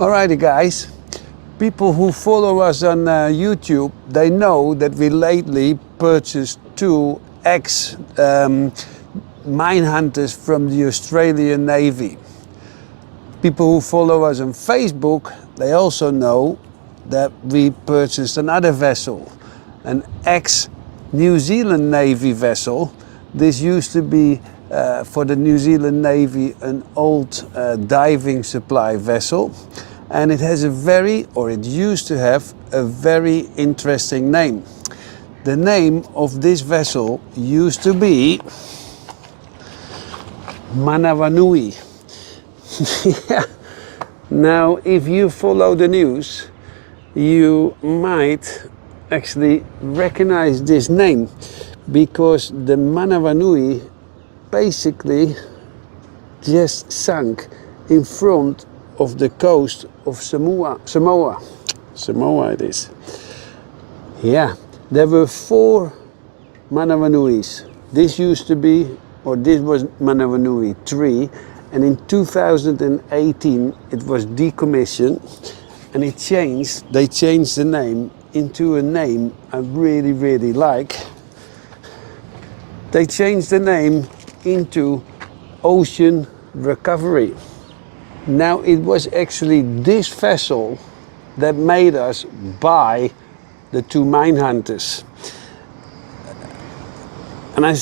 Alrighty guys, people who follow us on YouTube, they know that we lately purchased two ex-minehunters from the Australian Navy. People who follow us on Facebook, they also know that we purchased another vessel, an ex-New Zealand Navy vessel. This used to be for the New Zealand Navy an old diving supply vessel, and it has it used to have a very interesting name. The name of this vessel used to be Manawanui. Yeah. Now, if you follow the news, you might actually recognize this name, because the Manawanui basically just sunk in front of the coast of Samoa it is. Yeah, there were 4 Manawanuis. This used to be, or this was Manawanui 3, and in 2018 it was decommissioned, and they changed the name into a name I really like. They changed the name into Ocean Recovery. Now, it was actually this vessel that made us buy the 2 Minehunters. And I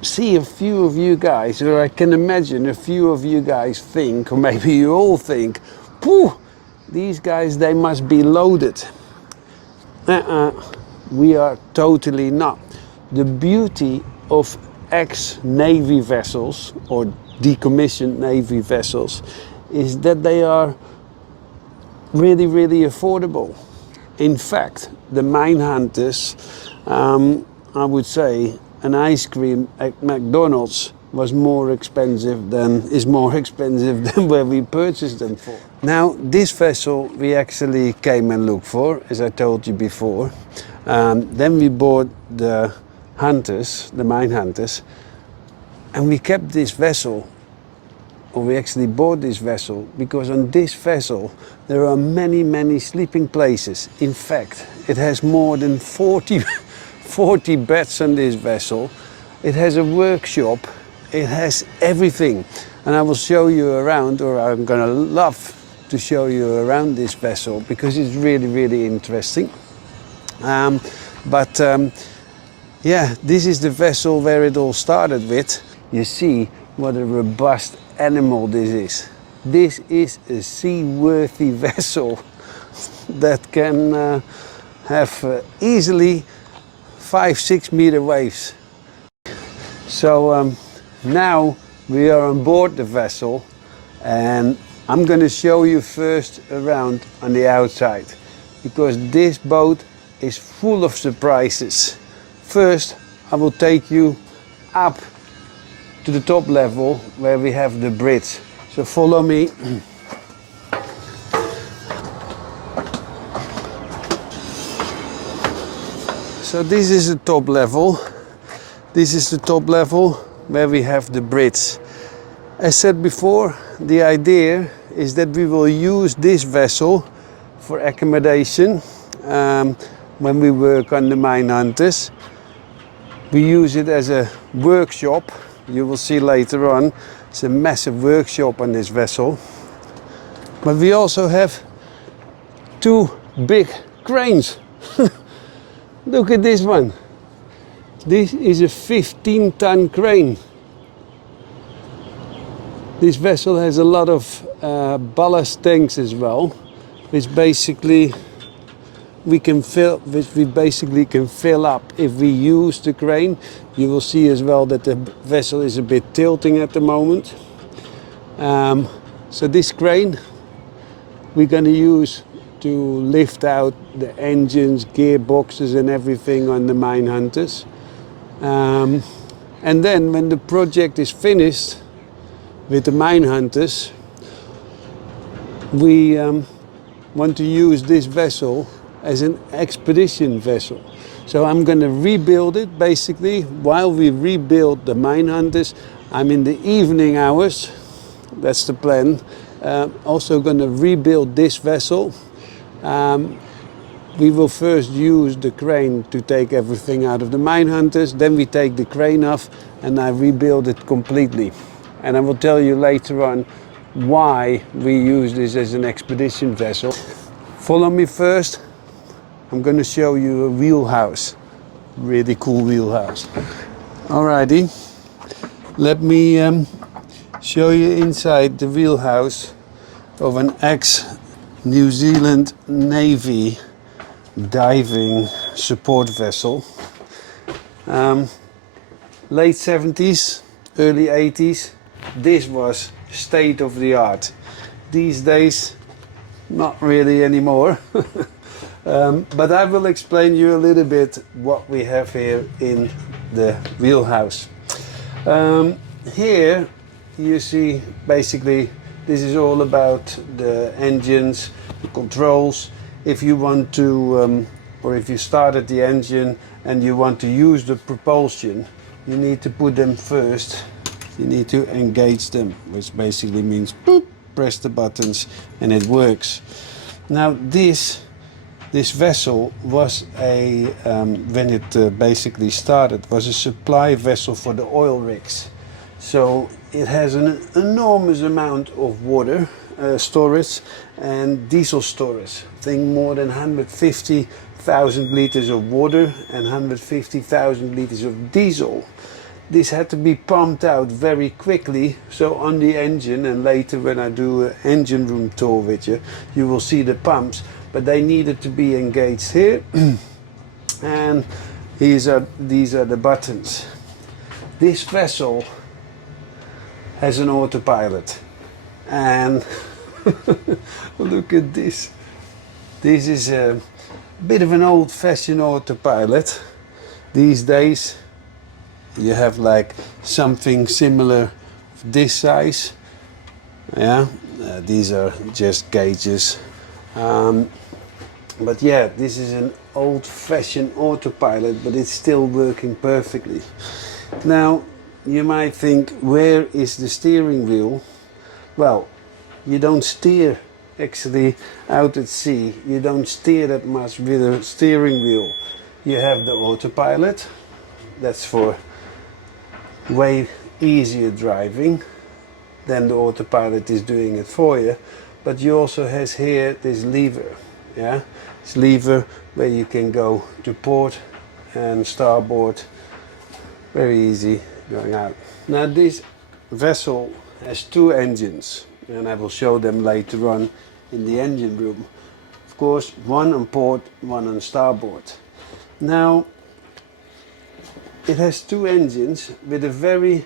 see a few of you guys, or I can imagine a few of you guys think, or maybe you all think, "Phew, these guys, they must be loaded." We are totally not. The beauty of ex-Navy vessels or decommissioned Navy vessels is that they are really affordable. In fact, the Minehunters, I would say an ice cream at McDonald's is more expensive than where we purchased them for. Now, this vessel we actually came and looked for, as I told you before. Then we bought the hunters, the Minehunters, and we kept this vessel, or we actually bought this vessel, because on this vessel there are many sleeping places. In fact, it has more than 40 beds on this vessel. It has a workshop, it has everything, and I will show you around, or I'm gonna love to show you around this vessel, because it's really interesting. Yeah, this is the vessel where it all started with. You see what a robust animal this is. This is a seaworthy vessel that can have easily 5-6 meter waves. So now we are on board the vessel, and I'm going to show you first around on the outside, because this boat is full of surprises. First, I will take you up to the top level where we have the bridge. So follow me. So this is the top level. This is the top level where we have the bridge. As said before, the idea is that we will use this vessel for accommodation when we work on the Minehunters. We use it as a workshop. You will see later on, it's a massive workshop on this vessel. But we also have 2 big cranes. Look at this one. This is a 15-ton crane. This vessel has a lot of ballast tanks as well, which basically we basically can fill up if we use the crane. You will see as well that the vessel is a bit tilting at the moment. So this crane we're going to use to lift out the engines, gearboxes and everything on the Minehunters. And then when the project is finished with the Minehunters, we want to use this vessel as an expedition vessel. So I'm going to rebuild it basically. While we rebuild the Minehunters, I'm in the evening hours, that's the plan, Also going to rebuild this vessel. We will first use the crane to take everything out of the Minehunters, then we take the crane off and I rebuild it completely. And I will tell you later on why we use this as an expedition vessel. Follow me first. I'm going to show you a wheelhouse. Really cool wheelhouse. Alrighty, let me show you inside the wheelhouse of an ex-New Zealand Navy diving support vessel. Late 70s, early 80s, this was state of the art. These days, not really anymore. But I will explain you a little bit what we have here in the wheelhouse. Here you see basically this is all about the engines, the controls. If you want to, or if you started the engine and you want to use the propulsion, you need to put them first. You need to engage them, which basically means boop, press the buttons and it works. Now this vessel was a, when it basically started, was a supply vessel for the oil rigs. So it has an enormous amount of water storage and diesel storage. I think more than 150,000 liters of water and 150,000 liters of diesel. This had to be pumped out very quickly, so on the engine, and later when I do an engine room tour with you, you will see the pumps, but they needed to be engaged here. And these are the buttons. This vessel has an autopilot, and look at this. This is a bit of an old-fashioned autopilot. These days you have like something similar this size. Yeah, these are just gauges. But yeah, this is an old-fashioned autopilot, but it's still working perfectly. Now you might think, where is the steering wheel? Well, you don't steer actually out at sea. You don't steer that much with a steering wheel. You have the autopilot. That's for way easier driving. Then the autopilot is doing it for you. But you also has here this lever. Yeah, this lever where you can go to port and starboard. Very easy going out. Now this vessel has two engines, and I will show them later on in the engine room. Of course, one on port, one on starboard. Now it has two engines with a very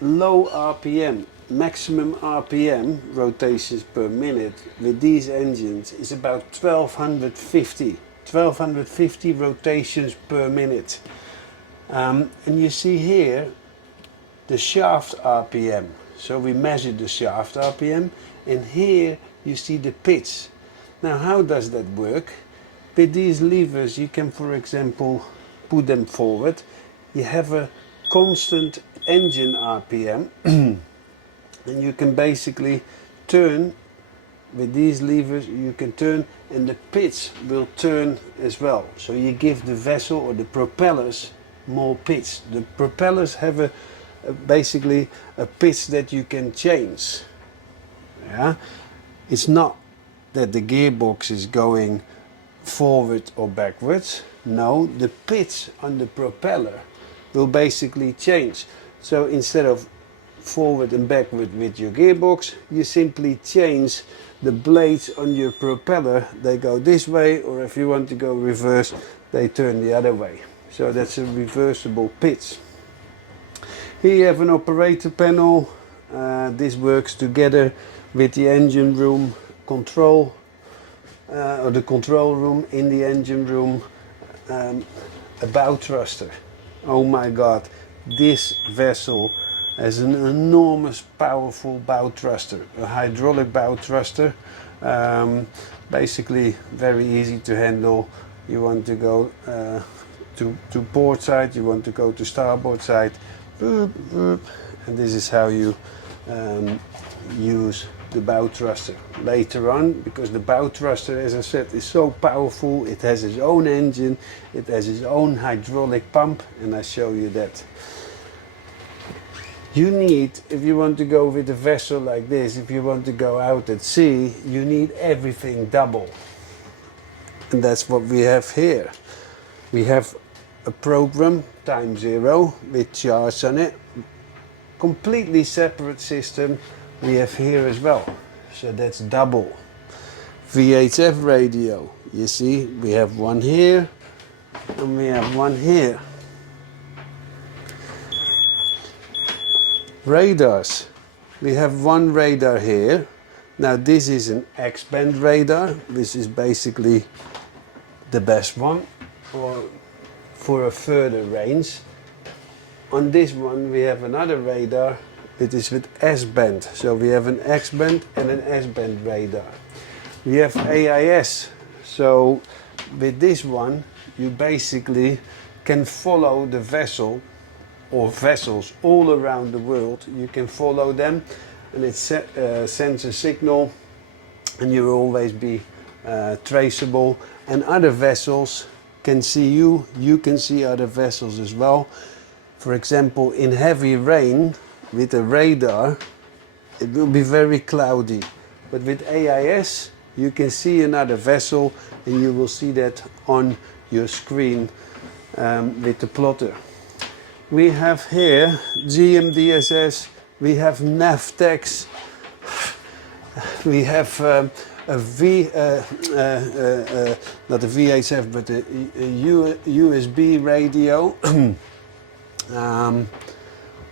low RPM. Maximum RPM, rotations per minute, with these engines is about 1250 rotations per minute. And you see here the shaft RPM. So we measure the shaft RPM, and here you see the pitch. Now how does that work? With these levers you can, for example, put them forward. You have a constant engine RPM and you can basically turn with these levers. You can turn and the pitch will turn as well. So you give the vessel or the propellers more pitch. The propellers have basically a pitch that you can change. Yeah, it's not that the gearbox is going forward or backwards. No, the pitch on the propeller will basically change. So instead of forward and backward with your gearbox, you simply change the blades on your propeller. They go this way, or if you want to go reverse, they turn the other way. So that's a reversible pitch. Here you have an operator panel. This works together with the engine room control, or the control room in the engine room. A bow thruster. Oh my God, this vessel has an enormous powerful bow thruster, a hydraulic bow thruster. Basically very easy to handle. You want to go to port side, you want to go to starboard side, boop, boop. And this is how you use the bow thruster later on, because the bow thruster, as I said, is so powerful. It has its own engine, it has its own hydraulic pump, and I show you that. You need, if you want to go with a vessel like this, if you want to go out at sea, you need everything double. And that's what we have here. We have a program, Time Zero, with charts on it. Completely separate system we have here as well. So that's double. VHF radio, you see, we have one here and we have one here. Radars, we have one radar here. Now this is an X-band radar, which is basically the best one for a further range. On this one we have another radar, it is with S-band. So we have an X-band and an S-band radar. We have AIS, so with this one you basically can follow the vessel or vessels all around the world. You can follow them and it sends a signal and you will always be traceable, and other vessels can see you, you can see other vessels as well. For example, in heavy rain with a radar it will be very cloudy, but with AIS you can see another vessel and you will see that on your screen with the plotter. We have here GMDSS, we have Navtex, we have a not a VHF but a USB radio.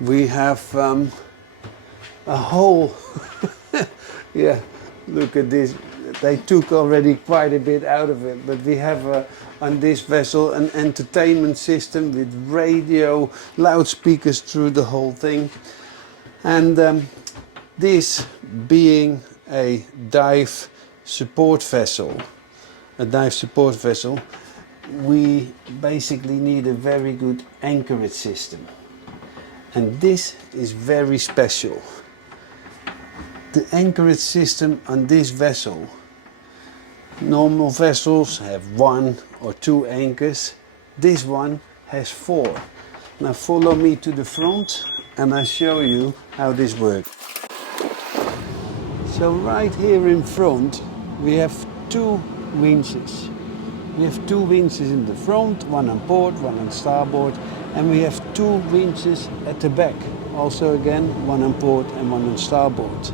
We have a whole, yeah, look at this. They took already quite a bit out of it, but we have on this vessel an entertainment system with radio, loudspeakers through the whole thing. And this being a dive support vessel, we basically need a very good anchorage system. And this is very special. The anchorage system on this vessel, normal vessels have 1 or 2 anchors. This one has 4. Now follow me to the front and I show you how this works. So right here in front we have 2 winches. We have 2 winches in the front, one on port, one on starboard, and we have 2 winches at the back. Also again, one on port and one on starboard.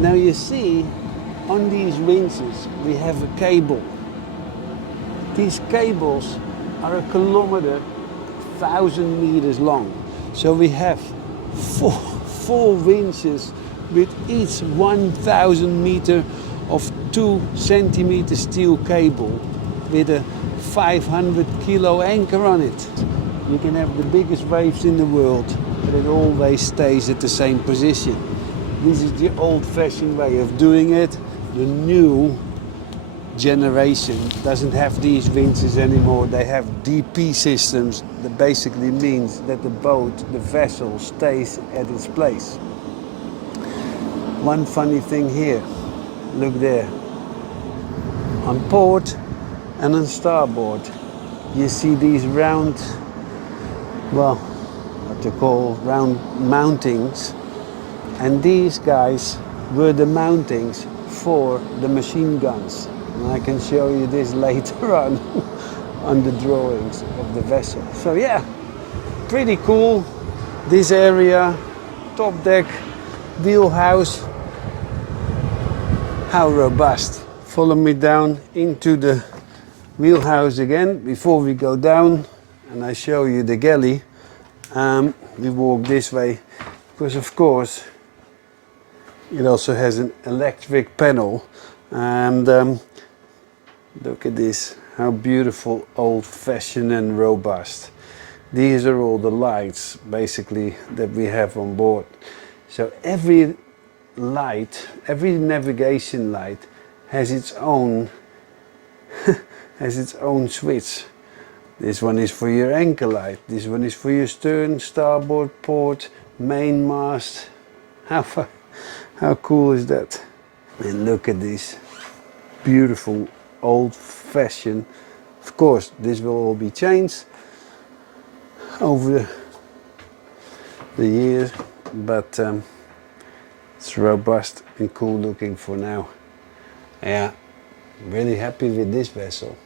Now you see, on these winches we have a cable. These cables are 1 kilometer, 1,000 meters long. So we have four winches with each 1,000 meter of 2 centimeter steel cable with a 500 kilo anchor on it. You can have the biggest waves in the world, but it always stays at the same position. This is the old-fashioned way of doing it. The new generation doesn't have these winches anymore. They have DP systems. That basically means that the boat, the vessel, stays at its place. One funny thing here, look there. On port and on starboard, you see these round, well, what to call round mountings. And these guys were the mountings for the machine guns. And I can show you this later on the drawings of the vessel. So yeah, pretty cool. This area, top deck, wheelhouse. How robust. Follow me down into the wheelhouse again before we go down and I show you the galley. We walk this way because of course it also has an electric panel, and look at this, how beautiful, old-fashioned and robust. These are all the lights basically that we have on board. So every light, every navigation light has its own switch. This one is for your anchor light, this one is for your stern, starboard, port, mainmast. How cool is that? And look at this beautiful old-fashioned. Of course, this will all be changed over the years, but it's robust and cool looking for now. Yeah, really happy with this vessel.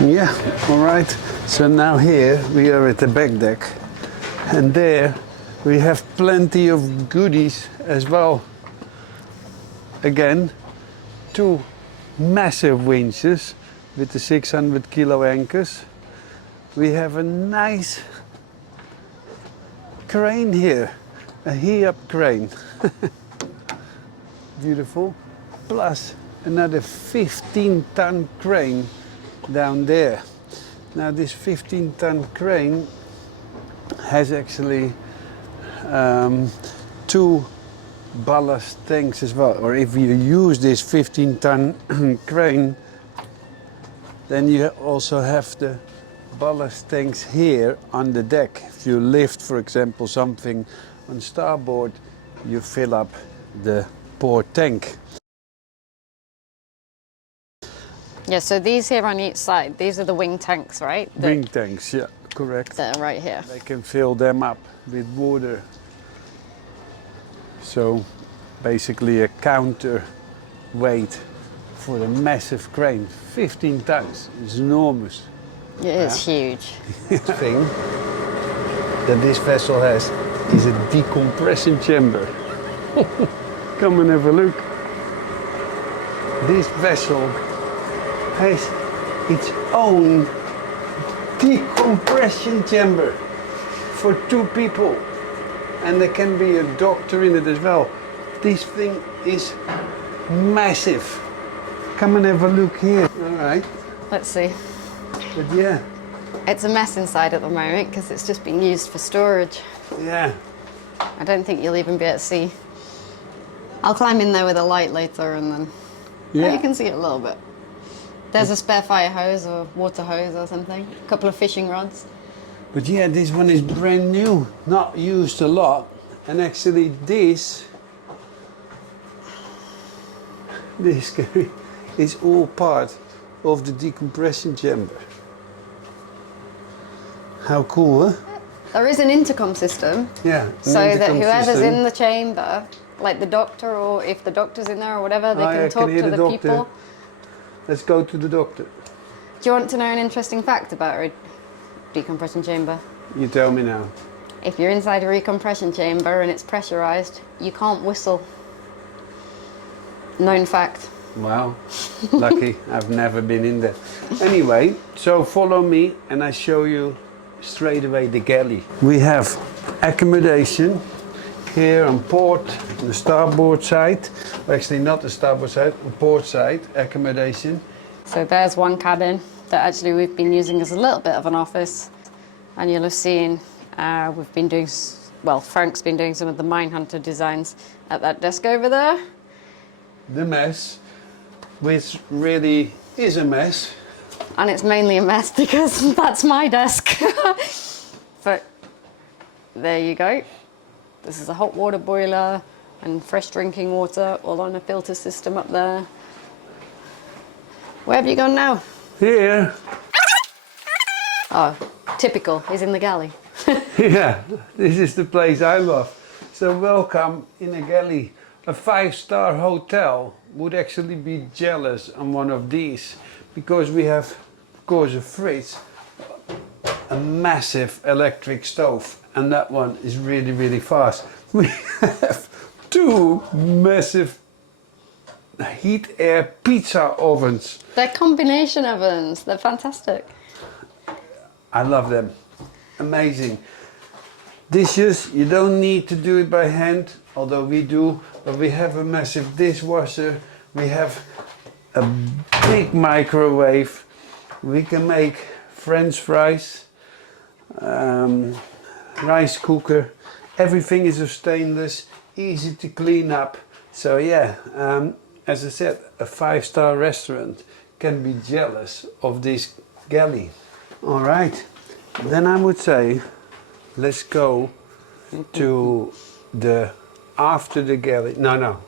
Yeah, all right. So now here we are at the back deck, and there we have plenty of goodies as well. Again, two massive winches with the 600 kilo anchors. We have a nice crane here, a he-up crane. Beautiful. Plus another 15-ton crane down there. Now this 15-ton crane has actually two ballast tanks as well. Or if you use this 15-ton crane, then you also have the ballast tanks here on the deck. If you lift, for example, something on starboard, you fill up the port tank. Yeah, so these here on each side, these are the wing tanks, right? Wing tanks, yeah, correct. That are right here. They can fill them up with water. So basically a counter weight for a massive crane. 15 tons, it's enormous. It is huge. The thing that this vessel has is a decompression chamber. Come and have a look. This vessel has its own decompression chamber for 2 people, and there can be a doctor in it as well. This thing is massive. Come and have a look here. All right. Let's see. But yeah. It's a mess inside at the moment because it's just been used for storage. Yeah. I don't think you'll even be able to see. I'll climb in there with a light later and then you can see it a little bit. There's a spare fire hose or water hose or something. A couple of fishing rods. But yeah, this one is brand new, not used a lot. And actually this is all part of the decompression chamber. How cool, huh? There is an intercom system. Yeah. So that whoever's in the chamber, like the doctor, or if the doctor's in there or whatever, they can talk to the people. Let's go to the doctor. Do you want to know an interesting fact about a decompression chamber? You tell me now. If you're inside a recompression chamber and it's pressurized, you can't whistle. Known fact. Wow, lucky. I've never been in there. Anyway, so follow me and I show you straight away the galley. We have accommodation here on port, on the starboard side. Actually not the starboard side, the port side, accommodation. So there's one cabin that actually we've been using as a little bit of an office. And you'll have seen we've been doing, well, Frank's been doing some of the Minehunter designs at that desk over there. The mess, which really is a mess. And it's mainly a mess because that's my desk. But there you go. This is a hot water boiler and fresh drinking water all on a filter system up there. Where have you gone now? Here. Oh, typical. He's in the galley. Yeah, this is the place I love. So welcome in a galley. A 5-star hotel would actually be jealous on one of these because we have, of course, a fridge, a massive electric stove, and that one is really, really fast. We have 2 massive heat air pizza ovens. They're combination ovens. They're fantastic. I love them. Amazing. Dishes, you don't need to do it by hand, although we do, but we have a massive dishwasher. We have a big microwave. We can make French fries, rice cooker. Everything is of stainless, easy to clean up. So yeah, as I said, a 5-star restaurant can be jealous of this galley. All right, then I would say let's go to after the galley. No.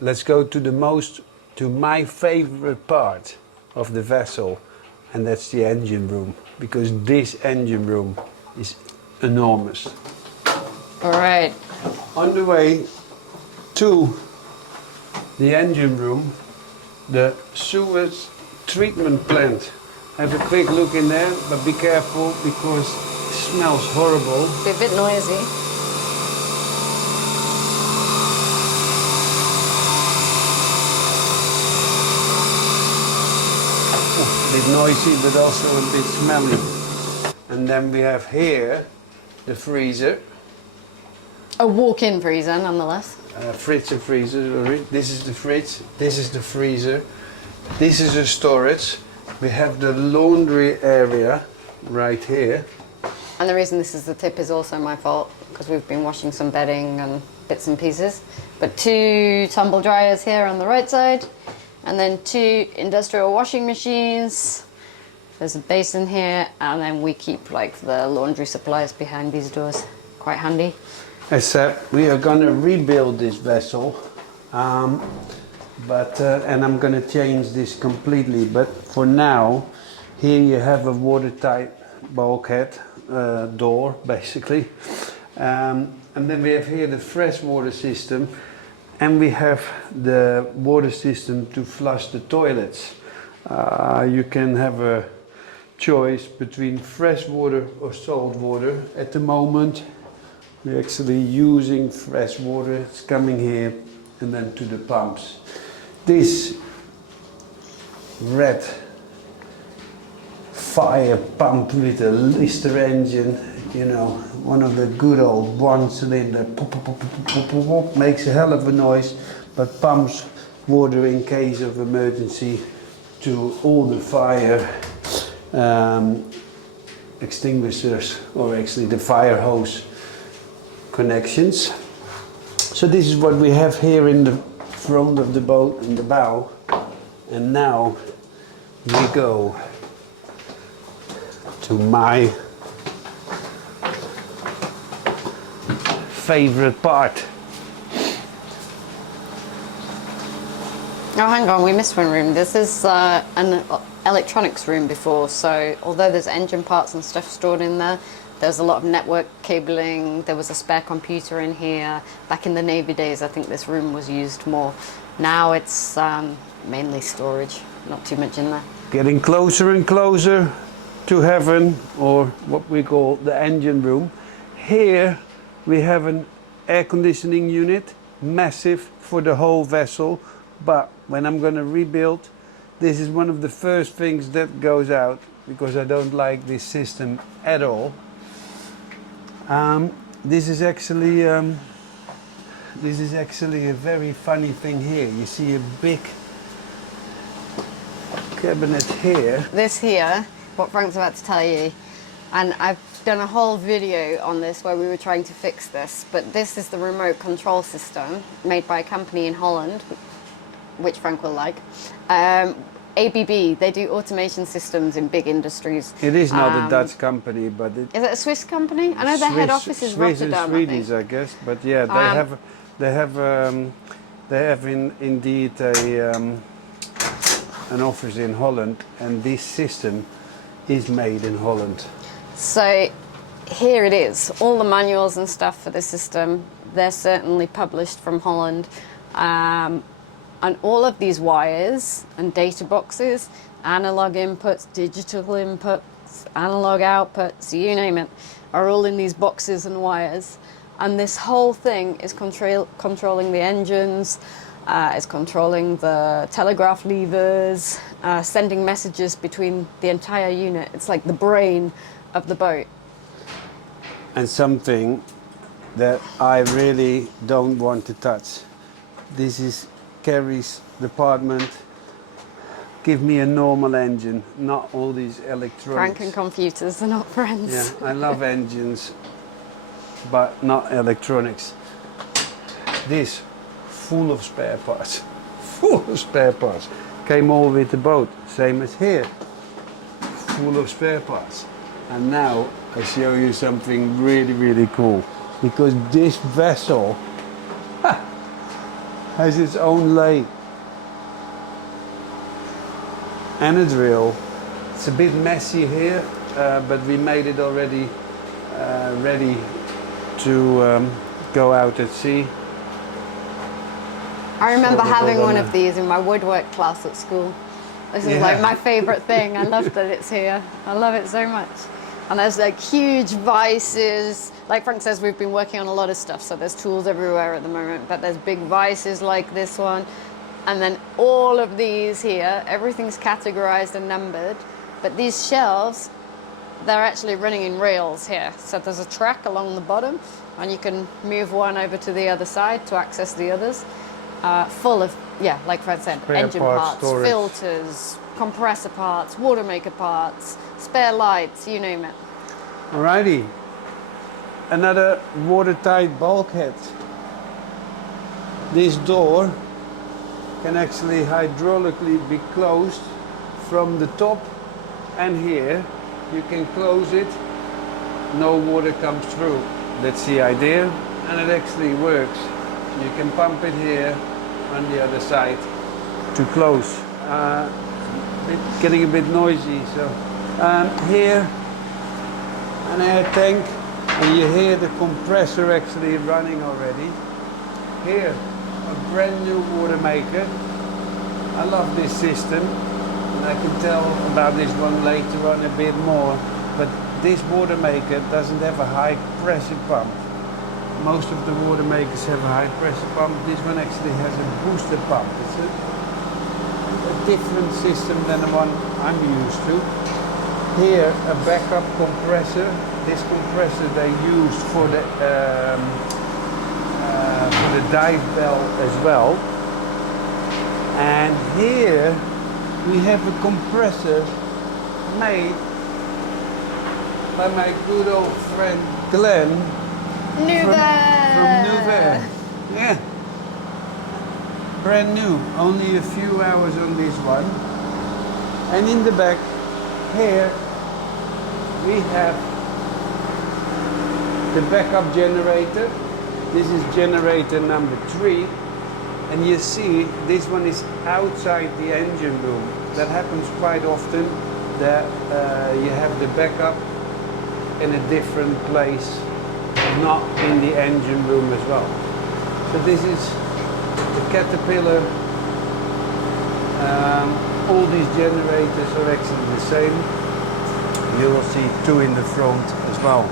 Let's go to my favorite part of the vessel, and that's the engine room, because this engine room is enormous. All right. On the way to the engine room, the sewage treatment plant. Have a quick look in there, but be careful because it smells horrible. Be a bit noisy. A bit noisy, but also a bit smelly. And then we have here the freezer. A walk-in freezer, nonetheless. Fridge and freezer, sorry. This is the fridge, this is the freezer, this is the storage. We have the laundry area right here. And the reason this is the tip is also my fault, because we've been washing some bedding and bits and pieces. But 2 tumble dryers here on the right side, and then 2 industrial washing machines. There's a basin here, and then we keep like the laundry supplies behind these doors. Quite handy. As said, we are going to rebuild this vessel, and I'm going to change this completely. But for now, here you have a watertight bulkhead door, basically, and then we have here the freshwater system, and we have the water system to flush the toilets. You can have a choice between fresh water or salt water. At the moment, we're actually using fresh water. It's coming here and then to the pumps. This red fire pump with a Lister engine, you know, one of the good old 1-cylinder, pop, pop, pop, pop, pop, pop, pop, makes a hell of a noise, but pumps water in case of emergency to all the fire extinguishers, or actually the fire hose connections. So this is what we have here in the front of the boat, in the bow, and now we go to my favorite part. Oh, hang on, we missed one room. This is an electronics room before, so although there's engine parts and stuff stored in there, there's a lot of network cabling. There was a spare computer in here. Back in the Navy days, I think this room was used more. Now it's mainly storage, not too much in there. Getting closer and closer to heaven, or what we call the engine room. Here we have an air conditioning unit, massive for the whole vessel, but when I'm going to rebuild, this is one of the first things that goes out, because I don't like this system at all. This is actually a very funny thing here. You see a big cabinet here. This here, what Frank's about to tell you, and I've done a whole video on this where we were trying to fix this, but this is the remote control system made by a company in Holland, which Frank will like. ABB, they do automation systems in big industries. It is not a Dutch company, but it is it a Swiss company? I know their head office is Swiss Rotterdam. and Swedish, I guess, but yeah, they have indeed an office in Holland, and this system is made in Holland. So here it is, all the manuals and stuff for the system, they're certainly published from Holland. And all of these wires and data boxes, analog inputs, digital inputs, analog outputs, you name it, are all in these boxes and wires. And this whole thing is controlling the engines, it's controlling the telegraph levers, sending messages between the entire unit. It's like the brain of the boat. And something that I really don't want to touch. This is Kerry's department. Give me a normal engine, not all these electronics. Frank and computers are not friends. Yeah, I love engines, but not electronics. This, full of spare parts. Full of spare parts. Came all with the boat, same as here. Full of spare parts. And now I show you something really, really cool. because this vessel has its own lay and a drill. It's a bit messy here, but we made it already ready to go out at sea. I remember So we're having one gonna- of these in my woodwork class at school. This is Yeah. like my favorite thing. I love that it's here. I love it so much. And there's like huge vices. Like Frank says, we've been working on a lot of stuff, so there's tools everywhere at the moment, but there's big vices like this one. And then all of these here, everything's categorized and numbered, but these shelves, they're actually running in rails here. So there's a track along the bottom, and you can move one over to the other side to access the others. Full of, yeah, like Fred said, Spare engine parts, parts, storage. filters, compressor parts, water maker parts, spare lights, you name it. Alrighty, another watertight bulkhead. This door can actually hydraulically be closed from the top, and here you can close it, no water comes through. That's the idea, and it actually works. You can pump it here on the other side to close. Getting a bit noisy, so here an air tank, and you hear the compressor actually running already. Here a brand new water maker. I love this system, and I can tell about this one later on a bit more, but this water maker doesn't have a high pressure pump. Most of the water makers have a high pressure pump. This one actually has a booster pump. It's a different system than the one I'm used to. Here a backup compressor. This compressor they use for the dive bell as well. And here we have a compressor made by my good old friend Glenn. From Newver. Yeah. Brand new. Only a few hours on this one. And in the back here we have the backup generator. This is generator number 3. And you see this one is outside the engine room. That happens quite often, that you have the backup in a different place, not in the engine room as well. So this is the Caterpillar. All these generators are actually the same. You will see 2 in the front as well.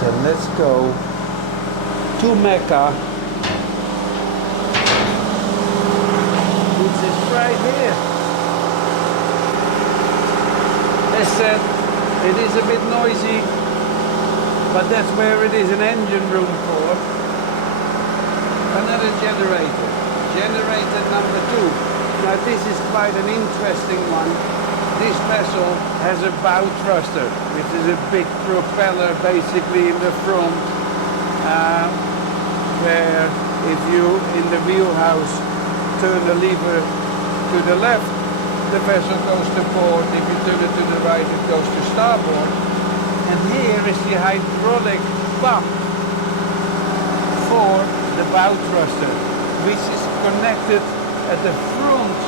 So let's go to Mecca, which is right here. As said, it is a bit noisy, but that's where it is an engine room for. Another generator, generator number 2. Now this is quite an interesting one. This vessel has a bow thruster, which is a big propeller basically in the front, where if you in the wheelhouse turn the lever to the left, the vessel goes to port. If you turn it to the right, it goes to starboard. And here is the hydraulic pump for the bow thruster, which is connected at the front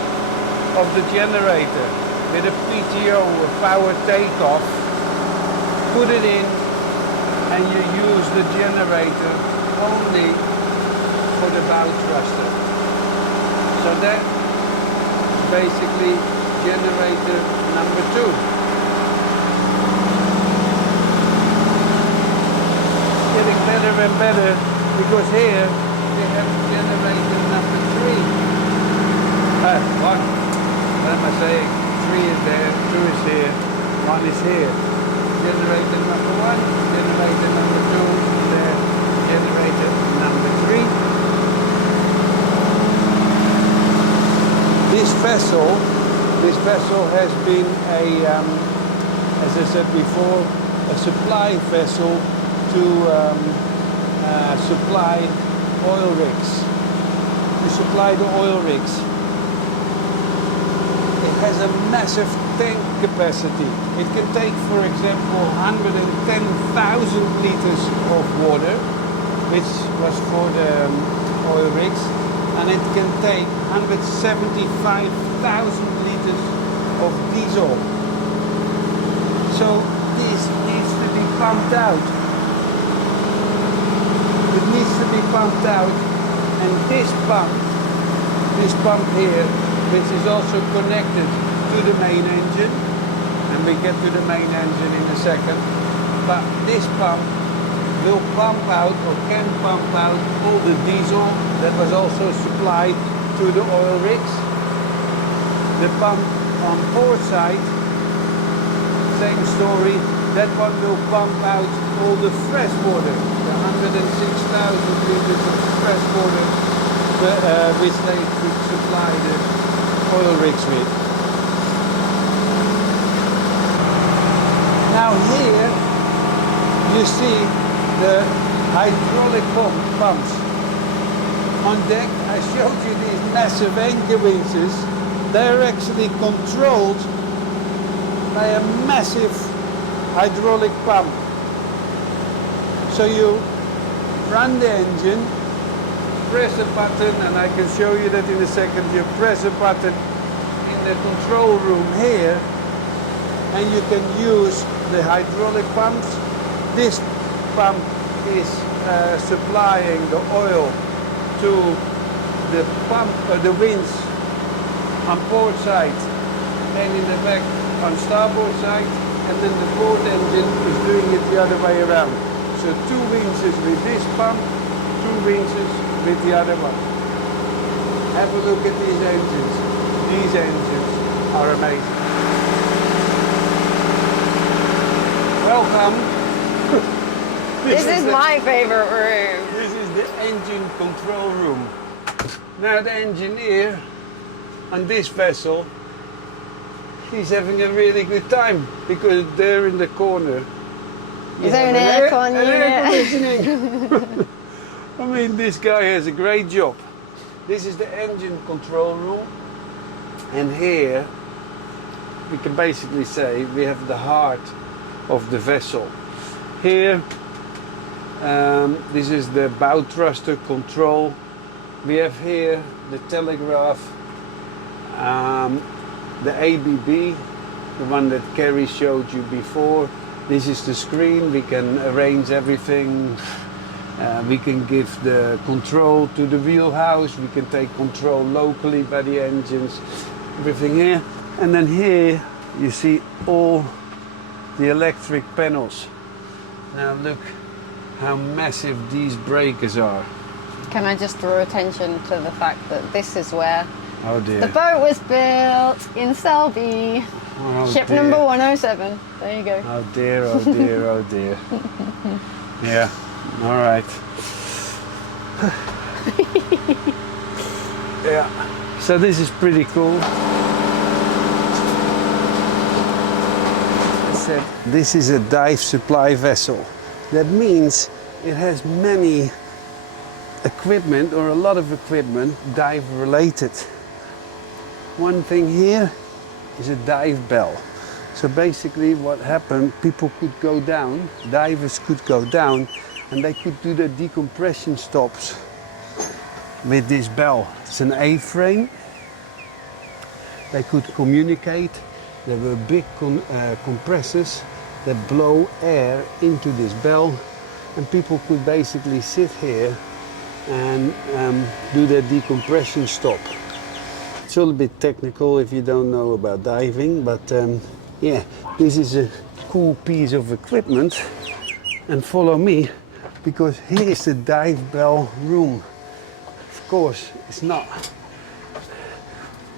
of the generator with a PTO, a power takeoff. Put it in and you use the generator only for the bow thruster. So that is basically generator number 2. Getting better and better, because here we have generator number 3. 1. What am I saying? 3 is there, 2 is here, 1 is here. Generator number 1, generator number 2, there, generator number 3. This vessel has been as I said before, a supply vessel to supply oil rigs. To supply the oil rigs. It has a massive tank capacity. It can take, for example, 110,000 liters of water, which was for the oil rigs, and it can take 175,000 liters of diesel. So this needs to be pumped out. It needs to be pumped out, and this pump here, which is also connected to the main engine, and we get to the main engine in a second, but this pump will pump out, or can pump out, all the diesel that was also supplied to the oil rigs. The pump on port side, same story, that one will pump out all the fresh water, the 106,000 liters of fresh water which they could supply the oil rigs with. Now here you see the hydraulic pumps. On deck I showed you these massive anchor winches. They're actually controlled by a massive hydraulic pump. So you run the engine, press a button, and I can show you that in a second. You press a button in the control room here, and you can use the hydraulic pumps. This pump is supplying the oil to the winch on port side and in the back on starboard side, and then the port engine is doing it the other way around. So two winches with this pump, two winches with the other one. Have a look at these engines. These engines are amazing. Welcome. This is my favorite room. This is the engine control room. Now the engineer on this vessel, he's having a really good time, because there in the corner Is there an aircon unit? air conditioning. I mean, this guy has a great job. This is the engine control room, and here we can basically say we have the heart of the vessel. Here, this is the bow thruster control. We have here the telegraph, the ABB, the one that Kerry showed you before. This is the screen. We can arrange everything. We can give the control to the wheelhouse. We can take control locally by the engines. Everything here. And then here you see all the electric panels. Now look how massive these breakers are. Can I just draw attention to the fact that this is where Oh dear. the boat was built in Selby. Oh Ship dear. number 107. There you go. Oh dear, oh dear, oh dear. Yeah, all right. Yeah, so this is pretty cool. I said this is a dive supply vessel. That means it has many equipment, or a lot of equipment, dive related. One thing here is a dive bell. So basically what happened, people could go down, divers could go down, and they could do the decompression stops with this bell. It's an A-frame. They could communicate. There were big compressors that blow air into this bell, and people could basically sit here and do their decompression stop. It's a little bit technical if you don't know about diving, but yeah, this is a cool piece of equipment. And follow me, because here is the dive bell room. Of course, it's not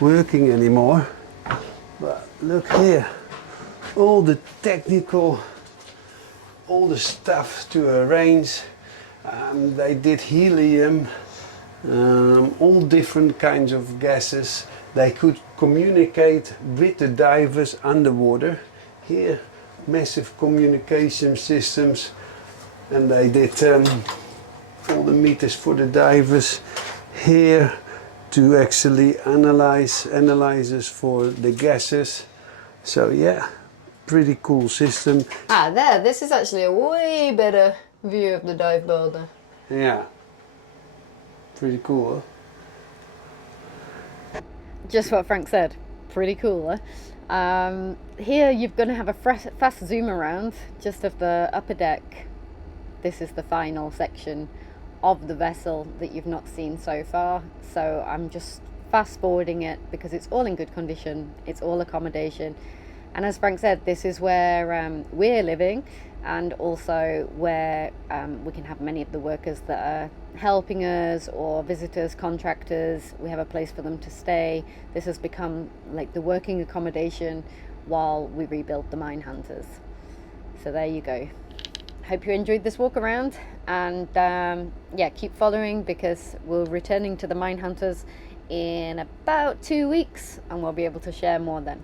working anymore, but look here, all the technical, all the stuff to arrange. They did helium, all different kinds of gases. They could communicate with the divers underwater. Here, massive communication systems, and they did all the meters for the divers. Here, to actually analyzers for the gases. So yeah, pretty cool system. Ah, there. This is actually a way better view of the dive boulder. Yeah. Pretty cool, huh? Just what Frank said. Pretty cool, huh? Here you're going to have a fast zoom around just of the upper deck. This is the final section of the vessel that you've not seen so far. So I'm just fast forwarding it because it's all in good condition. It's all accommodation. And as Frank said, this is where we're living, and also where we can have many of the workers that are helping us, or visitors, contractors. We have a place for them to stay. This has become like the working accommodation while we rebuild the Minehunters. So there you go. Hope you enjoyed this walk around, and yeah, keep following because we're returning to the Minehunters in about 2 weeks, and we'll be able to share more then.